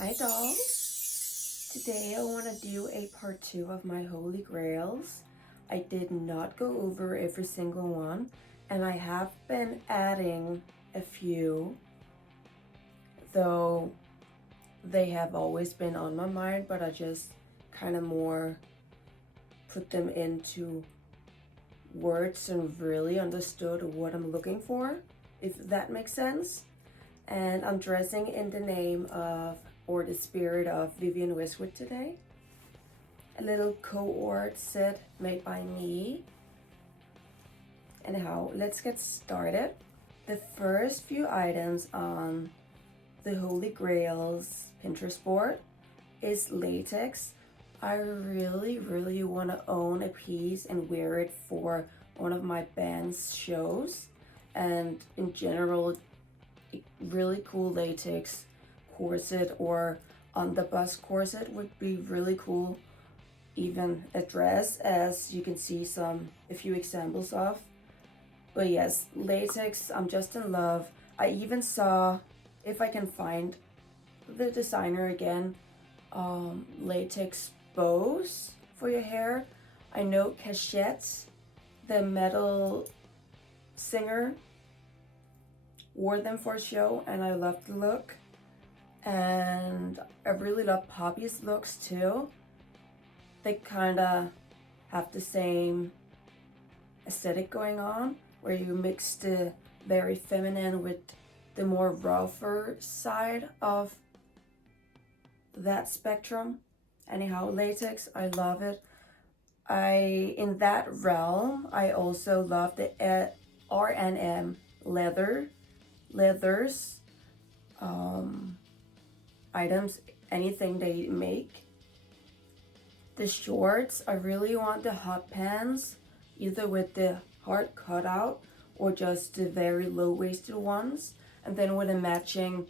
Hi dolls! Today I want to do a part 2 of my Holy Grails. I did not go over every single one, and I have been adding a few, though they have always been on my mind, but I just kind of more put them into words and really understood what I'm looking for, if that makes sense. And I'm dressing in the name of, or the spirit of, Vivienne Westwood today. A little cohort set made by me. Anyhow, let's get started. The first few items on the Holy Grails Pinterest board is latex. I really want to own a piece and wear it for one of my band's shows, and in general really cool latex corset or underbust corset would be really cool. Even a dress, as you can see a few examples of. But yes, latex, I'm just in love. I even saw, if I can find the designer again, latex bows for your hair. I know Cachette, the metal singer, wore them for a show and I loved the look. And I really love Poppy's looks too. They kind of have the same aesthetic going on, where you mix the very feminine with the more rougher side of that spectrum. Anyhow, latex, I love it. In that realm, I also love the R&M leathers items, anything they make. The shorts, I really want the hot pants, either with the hard cutout or just the very low-waisted ones, and then with a matching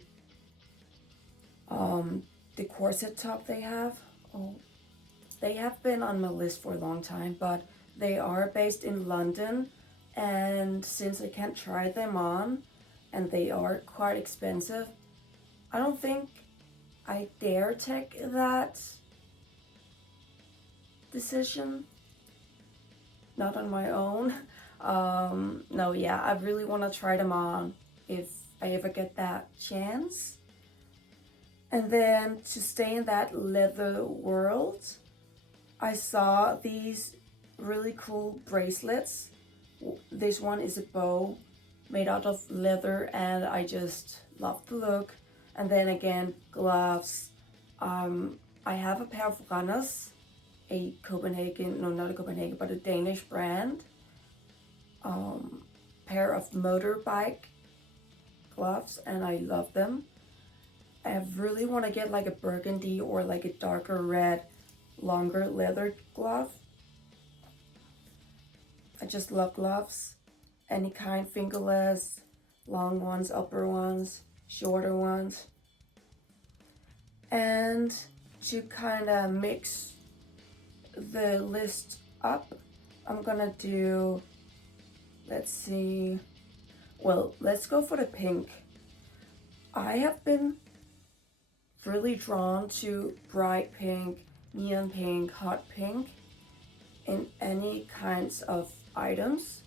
the corset top they have. They have been on my list for a long time, but they are based in London, and since I can't try them on and they are quite expensive, I don't think I dare take that decision, not on my own. No, yeah, I really want to try them on if I ever get that chance. And then to stay in that leather world, I saw these really cool bracelets. This one is a bow made out of leather and I just love the look. And then again, gloves. I have a pair of runners, a Copenhagen, no, not a Copenhagen, but a Danish brand. Pair of motorbike gloves, and I love them. I really want to get like a burgundy or like a darker red, longer leather glove. I just love gloves, any kind, fingerless, long ones, upper ones, shorter ones. And to kind of mix the list up, I'm gonna do, let's see, well, let's go for the pink. I have been really drawn to bright pink, neon pink, hot pink in any kinds of items.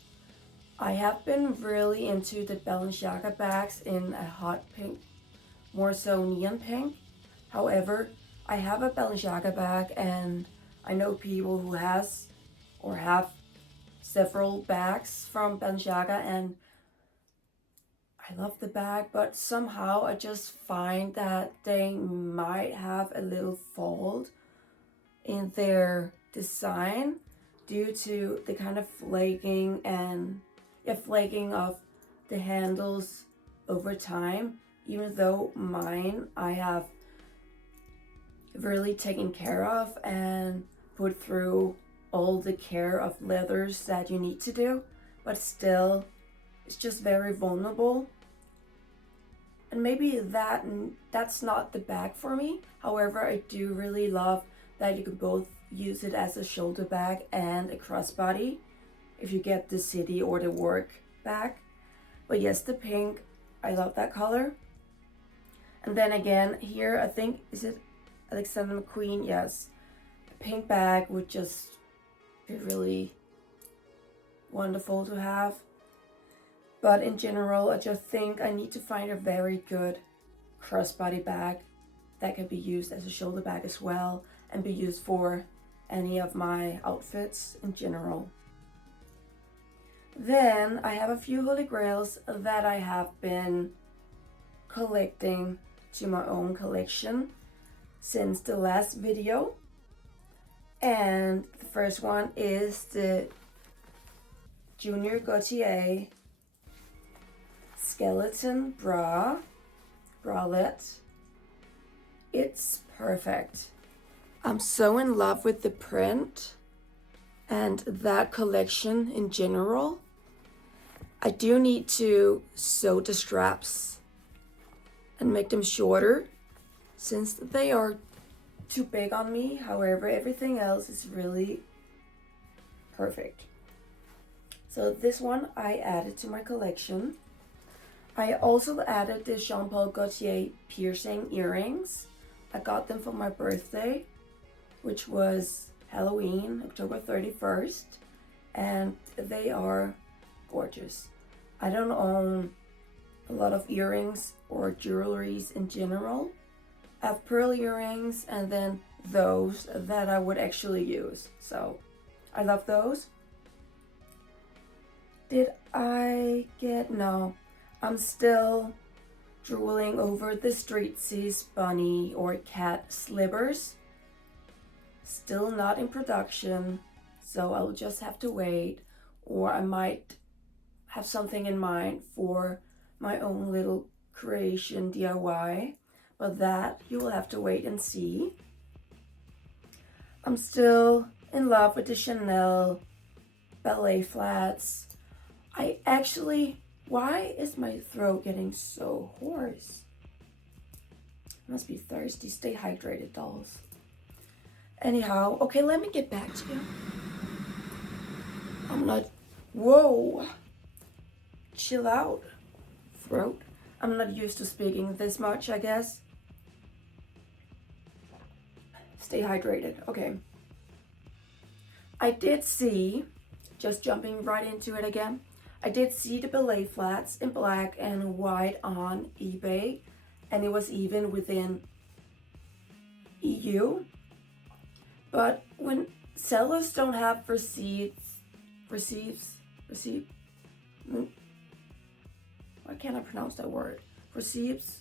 I have been really into the Balenciaga bags in a hot pink, more so neon pink. However, I have a Balenciaga bag and I know people who has or have several bags from Balenciaga, and I love the bag, but somehow I just find that they might have a little fault in their design due to the kind of flaking of the handles over time. Even though mine I have really taken care of and put through all the care of leathers that you need to do, but still it's just very vulnerable. And maybe that's not the bag for me. However, I do really love that you can both use it as a shoulder bag and a crossbody if you get the city or the work bag. But yes, the pink, I love that color. And then again here, I think, is it Alexander McQueen? Yes. A pink bag would just be really wonderful to have. But in general, I just think I need to find a very good crossbody bag that can be used as a shoulder bag as well and be used for any of my outfits in general. Then I have a few Holy Grails that I have been collecting to my own collection since the last video. And the first one is the Junior Gautier skeleton bralette. It's perfect. I'm so in love with the print and that collection in general. I do need to sew the straps and make them shorter since they are too big on me. However, everything else is really perfect. So this one I added to my collection. I also added the Jean Paul Gaultier piercing earrings. I got them for my birthday, which was Halloween, October 31st, and they are gorgeous. I don't own a lot of earrings or jewelries in general. I have pearl earrings and then those that I would actually use. So I love those. Did I get, no, I'm still drooling over the Street Seas bunny or cat slippers. Still not in production, so I'll just have to wait, or I might have something in mind for my own little creation DIY, but that you will have to wait and see. I'm still in love with the Chanel ballet flats. Why is my throat getting so hoarse? I must be thirsty. Stay hydrated, dolls. Anyhow, okay, let me get back to you. Whoa. Chill out, throat. I'm not used to speaking this much, I guess. Stay hydrated, okay. I did see, just jumping right into it again, I did see the ballet flats in black and white on eBay, and it was even within EU. But when sellers don't have receipts, why can't I pronounce that word? Receipts.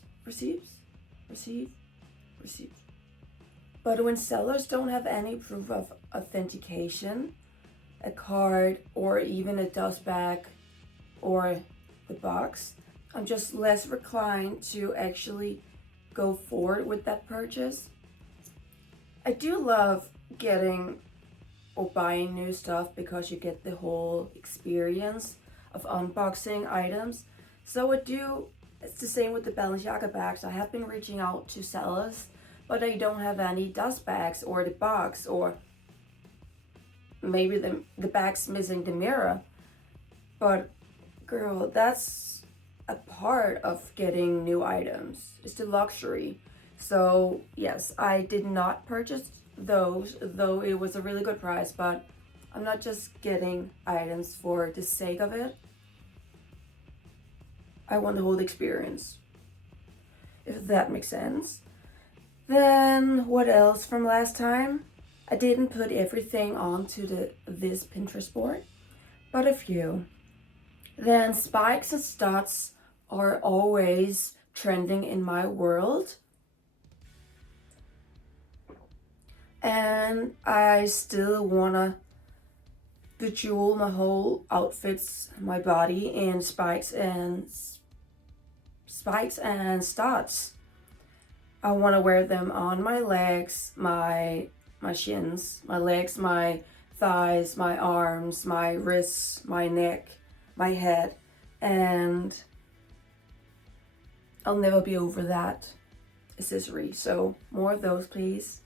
But when sellers don't have any proof of authentication, a card or even a dust bag or the box, I'm just less inclined to actually go forward with that purchase. I do love getting or buying new stuff because you get the whole experience of unboxing items. So it's the same with the Balenciaga bags. I have been reaching out to sellers, but they don't have any dust bags or the box, or maybe the bag's missing the mirror. But girl, that's a part of getting new items. It's the luxury. So yes, I did not purchase those, though it was a really good price, but I'm not just getting items for the sake of it. I want the whole experience, if that makes sense. Then what else from last time? I didn't put everything onto this Pinterest board, but a few. Then spikes and studs are always trending in my world. And I still wanna bejewel my whole outfits, my body in spikes and studs. I wanna wear them on my legs, my shins, my legs, my thighs, my arms, my wrists, my neck, my head, and I'll never be over that accessory. So more of those, please.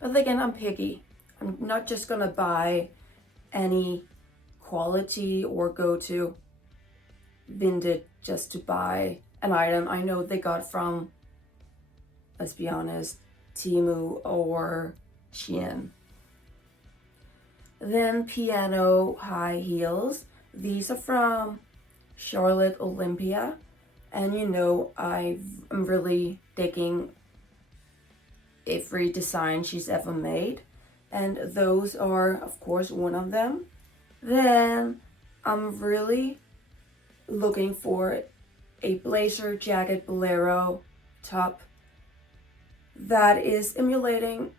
But again, I'm picky. I'm not just gonna buy any quality or go to Vinted just to buy an item I know they got from let's be honest, Temu or Shein. Then piano high heels. These are from Charlotte Olympia. And you know, I'm really digging every design she's ever made. And those are, of course, one of them. Then I'm really looking for a blazer jacket bolero top that is emulating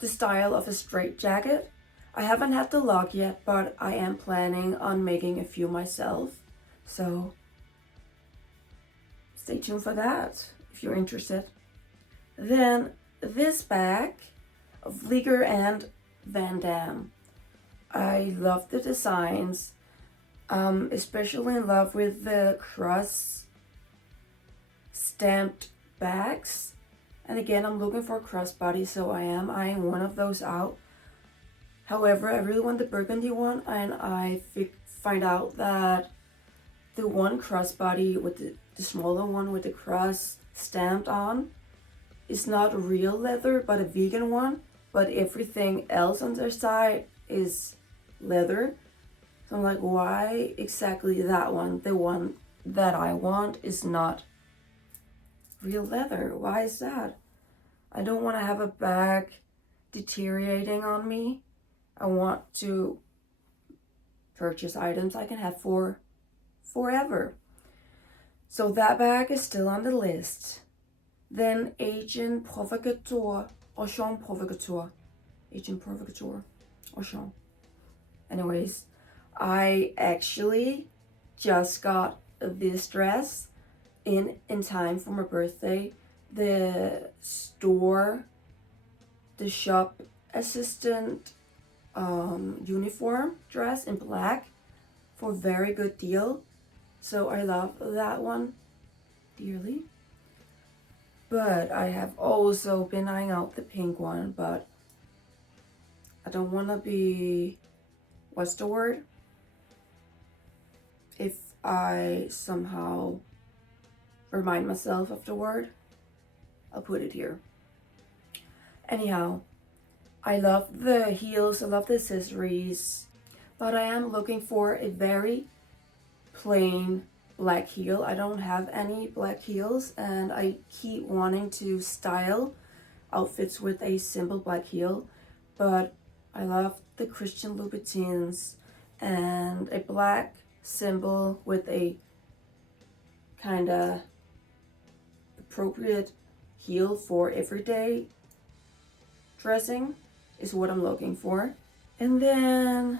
the style of a straight jacket. I haven't had the luck yet, but I am planning on making a few myself. So stay tuned for that if you're interested. Then this bag of Vlieger and Van Damme. I love the designs, especially in love with the cross stamped bags. And again, I'm looking for a crossbody, so I am eyeing one of those out. However, I really want the burgundy one, and I find out that the one crossbody with the smaller one with the cross stamped on is not real leather, but a vegan one. But everything else on their side is leather. So I'm like, why exactly that one, the one that I want, is not real leather? Why is that? I don't want to have a bag deteriorating on me. I want to purchase items I can have for forever. So that bag is still on the list. Then Agent Provocateur, Auchan Provocateur. Agent Provocateur, Auchan. Anyways, I actually just got this dress in time for my birthday. The shop assistant uniform dress in black for a very good deal. So I love that one dearly. But I have also been eyeing out the pink one, but I don't want to be, what's the word? If I somehow remind myself of the word, I'll put it here. Anyhow, I love the heels, I love the accessories, but I am looking for a very plain black heel. I don't have any black heels, and I keep wanting to style outfits with a simple black heel, but I love the Christian Louboutins, and a black symbol with a kind of appropriate heel for everyday dressing is what I'm looking for. And then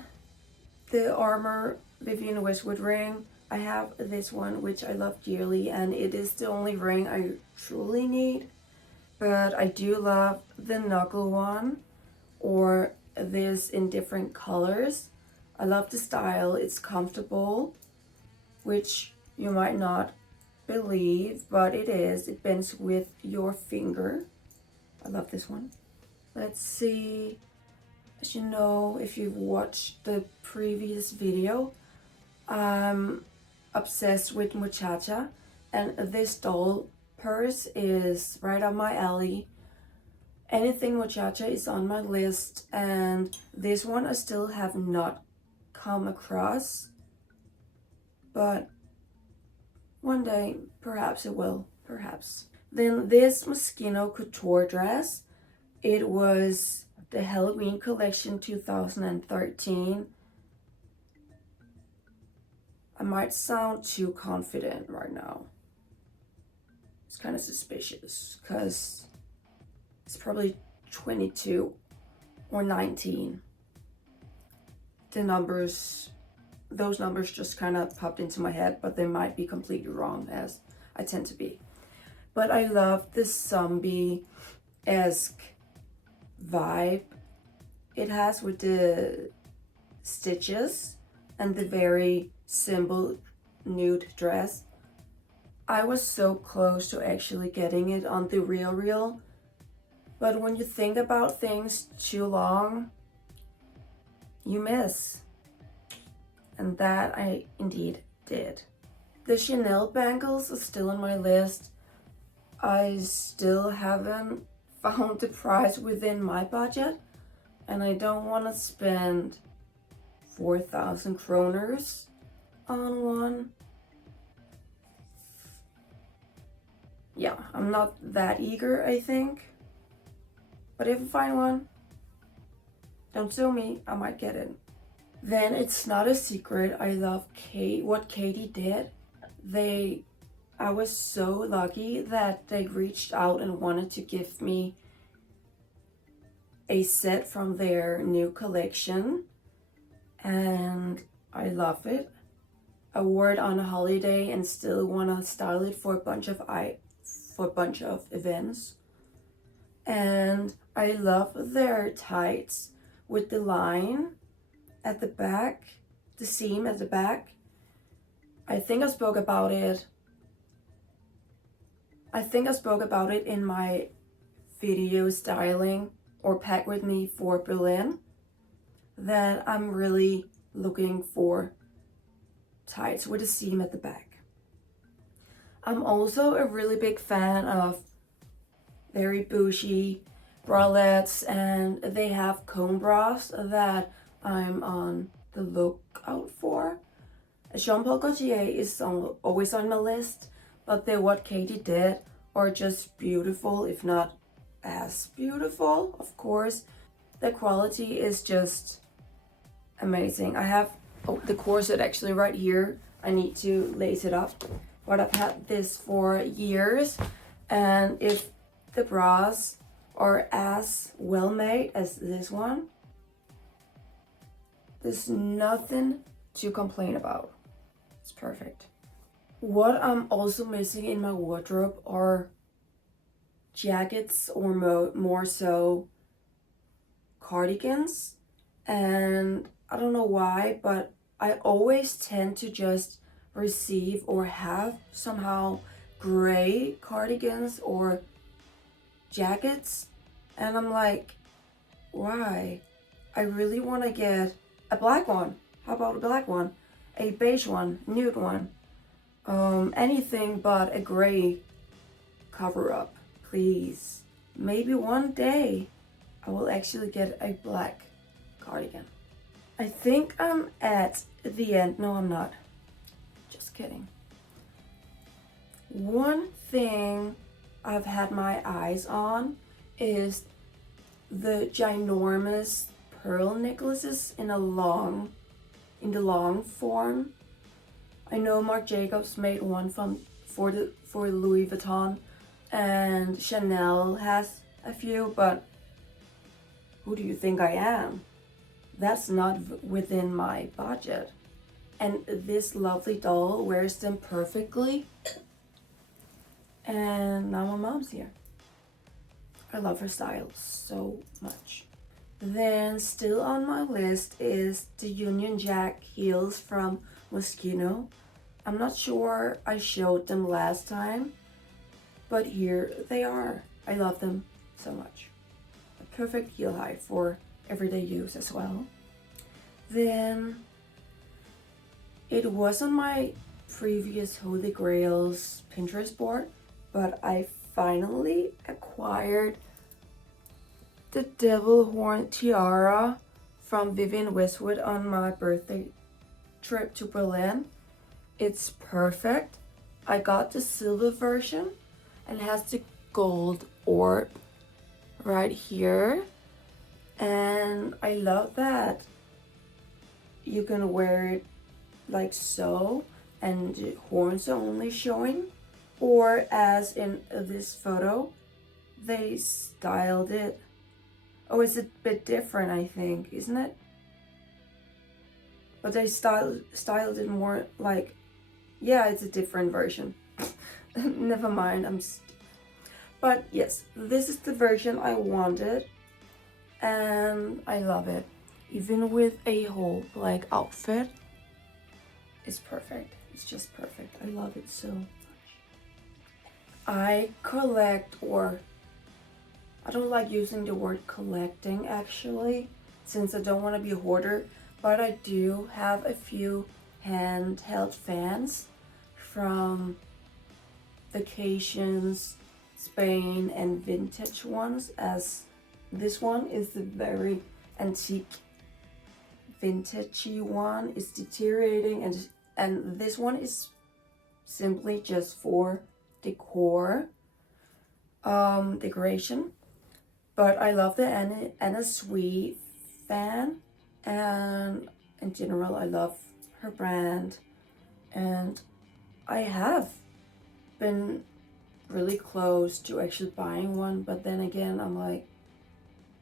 the Armor Vivienne Westwood ring. I have this one, which I love dearly, and it is the only ring I truly need. But I do love the knuckle one, or this in different colors. I love the style, it's comfortable, which you might not believe, but it is. It bends with your finger. I love this one. Let's see. As you know, if you've watched the previous video, I'm obsessed with muchacha, and this doll purse is right up my alley. Anything muchacha is on my list, and this one I still have not come across, but one day perhaps it will, perhaps. Then this Moschino couture dress, it was the Halloween collection 2013. I might sound too confident right now. It's kind of suspicious because it's probably 22 or 19. The numbers, those numbers just kind of popped into my head, but they might be completely wrong, as I tend to be. But I love this zombie-esque vibe it has with the stitches and the very simple nude dress. I was so close to actually getting it on the real, but when you think about things too long, you miss. And that I indeed did. The Chanel bangles are still on my list. I still haven't found the price within my budget, and I don't want to spend 4,000 kroners on one. Yeah, I'm not that eager, I think. But if I find one, don't sue me, I might get it. Then it's not a secret, I love what Katie did. I was so lucky that they reached out and wanted to give me a set from their new collection, and I love it. I wore it on a holiday and still want to style it for a bunch of events. And I love their tights with the line at the back, the seam at the back. I think I spoke about it in my video styling or pack with me for Berlin, that I'm really looking for tights with a seam at the back. I'm also a really big fan of very bougie bralettes, and they have cone bras that I'm on the lookout for. Jean Paul Gaultier is always on my list, but what Katie did are just beautiful, if not as beautiful, of course. The quality is just amazing. I have the corset actually right here. I need to lace it up, but I've had this for years, and if the bras are as well made as this one, there's nothing to complain about. It's perfect. What I'm also missing in my wardrobe are jackets, or more so cardigans. And I don't know why, but I always tend to just receive or have somehow gray cardigans or jackets, and I'm like, why? I really want to get a black one. How about a black one? A beige one, nude one, anything but a gray cover up, please. Maybe one day I will actually get a black cardigan. I think I'm at the end. No, I'm not. Just kidding. One thing I've had my eyes on is the ginormous pearl necklaces in the long form. I know Marc Jacobs made one for Louis Vuitton, and Chanel has a few, but who do you think I am? That's not within my budget. And this lovely doll wears them perfectly. And now my mom's here. I love her style so much. Then still on my list is the Union Jack heels from Moschino. I'm not sure I showed them last time, but here they are. I love them so much. A perfect heel height for everyday use as well. Then it was on my previous Holy Grails Pinterest board, but I finally acquired the devil horn tiara from Vivienne Westwood on my birthday trip to Berlin. It's perfect. I got the silver version and it has the gold orb right here, and I love that you can wear it like so and the horns are only showing, or as in this photo they styled it. Oh, it's a bit different, I think, isn't it? But they styled it more like, yeah, it's a different version. Never mind, but yes, this is the version I wanted, and I love it. Even with a whole black outfit, it's perfect. It's just perfect. I love it so much. I collect, or I don't like using the word collecting actually, since I don't want to be a hoarder, but I do have a few handheld fans from vacations Spain and vintage ones, as this one is the very antique vintagey one. It's deteriorating, and this one is simply just for decor, decoration. But I love the Anna Sui fan, and in general I love her brand, and I have been really close to actually buying one, but then again I'm like,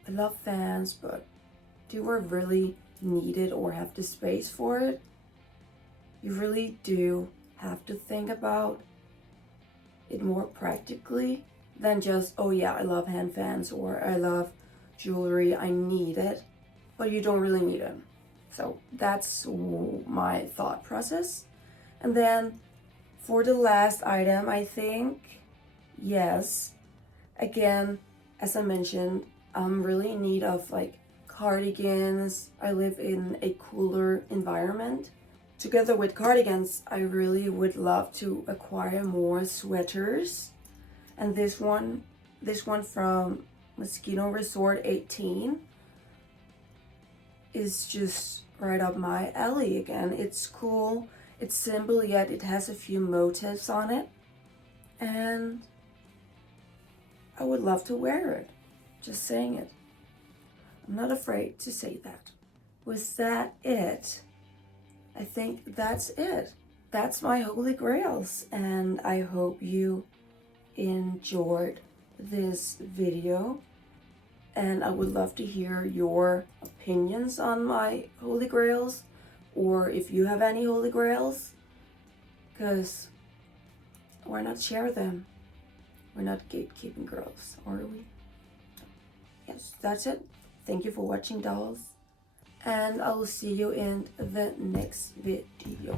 I love fans, but do I really need it or have the space for it? You really do have to think about it more practically than just, oh yeah, I love hand fans or I love jewelry, I need it, but you don't really need it. So that's my thought process. And then for the last item, I think, yes, again, as I mentioned, I'm really in need of like cardigans. I live in a cooler environment. Together with cardigans, I really would love to acquire more sweaters. And this one from Mosquito Resort 18 is just right up my alley again. It's cool, it's simple, yet it has a few motifs on it. And I would love to wear it. Just saying it. I'm not afraid to say that. Was that it? I think that's it. That's my holy grails, and I hope you enjoyed this video, and I would love to hear your opinions on my holy grails, or if you have any holy grails, because why not share them? We're not gatekeeping girls, are we? Yes, that's it. Thank you for watching, dolls, and I will see you in the next video.